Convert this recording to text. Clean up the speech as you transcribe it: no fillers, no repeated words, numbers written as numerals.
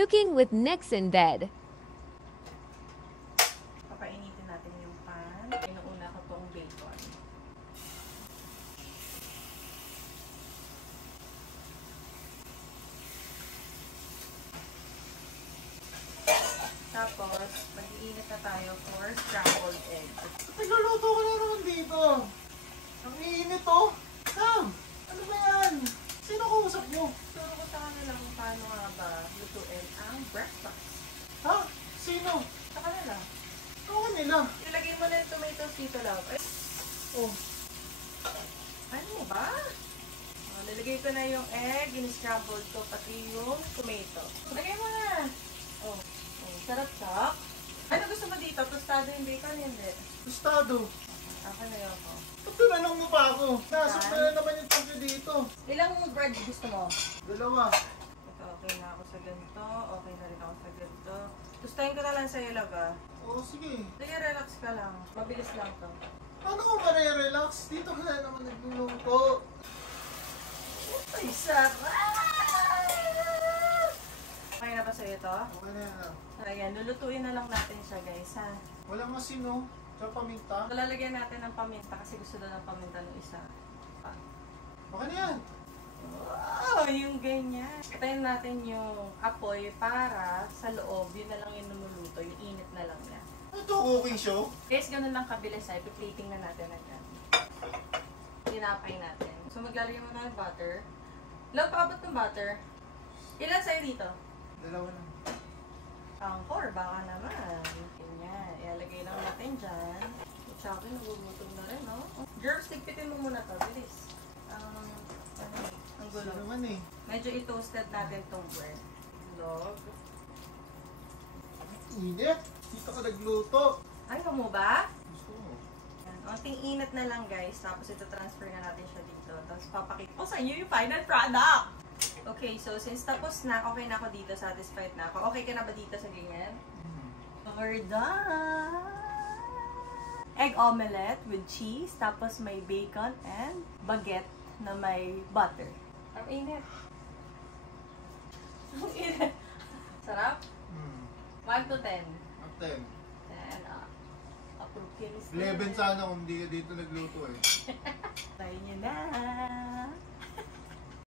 Cooking with Nix in Bed. Papainitin natin yung pan. Inuuna ko tong bacon. Tapos, mag-iinit na tayo for scrambled egg. Nagluluto ko na naman dito. Ang iinit oh. Sam, ano ba yan? Sino kausap mo? Turo ko sa kanila kung paano nga ba lutuin ang breakfast. Ha? Sino? Sa kanila. Ako kanila. Ilagay mo na yung tomatoes dito, love. Ay, Oh, ano mo ba? Nilagay ko na yung egg, in-scrambled ko, pati yung tomato. Lagay mo na. Oh, sarap chok. Ano gusto mo dito? Tostado yung bacon, hindi? gustado. Ako na yun ako. Ba't tinanong mo pa ako? Nasok na naman yung tagyo dito. Ilang bread gusto mo? Dalawa. Ito, okay na ako sa ganito. Okay na rin ako sa ganito. Tustahin ko na lang sa'yo, love, ah. Oo, sige. Sige, relax ka lang. Mabilis lang to. Ano ko relax? Dito ka na naman nagluluto. Ay, sarap! Okay na ba sa'yo to? Okay na yan. Ayan, lulutuin na lang natin siya, guys, ha? Walang asin no? Tsaka paminta. Lalagyan natin ng paminta kasi gusto daw ng paminta ng isa. Okay na yan. Wow, yung ganyan. Patayin natin yung apoy para sa loob, yun na lang yung lumuluto, yung init na lang niya. Ano to, cooking show? Guys, ganun lang kabilis ay, plating na natin agad. Tinapay natin. So maglalagay mo tayo ng butter. Love, paabot ng butter. Ilan sa'yo dito? Dalawa lang. Ang 4, baka naman. Ganyan. Ilalagay lang natin dyan. Sa akin, nagugutom na rin, no? Girls, tigpitin mo muna to. Bilis. Ang Gusto gulo. naman eh. Medyo i-toasted natin tong bread. Log. Init. Dito ka nagluto. Ayaw mo ba? Gusto mo. Yan. Konting init na lang, guys. Tapos ito transfer na natin siya dito. Tapos papakita ko sa inyo yung final product. Okay, so since tapos na, okay na ako dito, satisfied na ako. Okay ka na ba dito sa ganyan? We're done! Egg omelette with cheese, tapos may bacon and baguette na may butter. Ang init. Ang init. Sarap? 1 to 10. At 10. 10, approve kinis. 11 sana kung hindi ka dito nagluto eh. Try nyo na!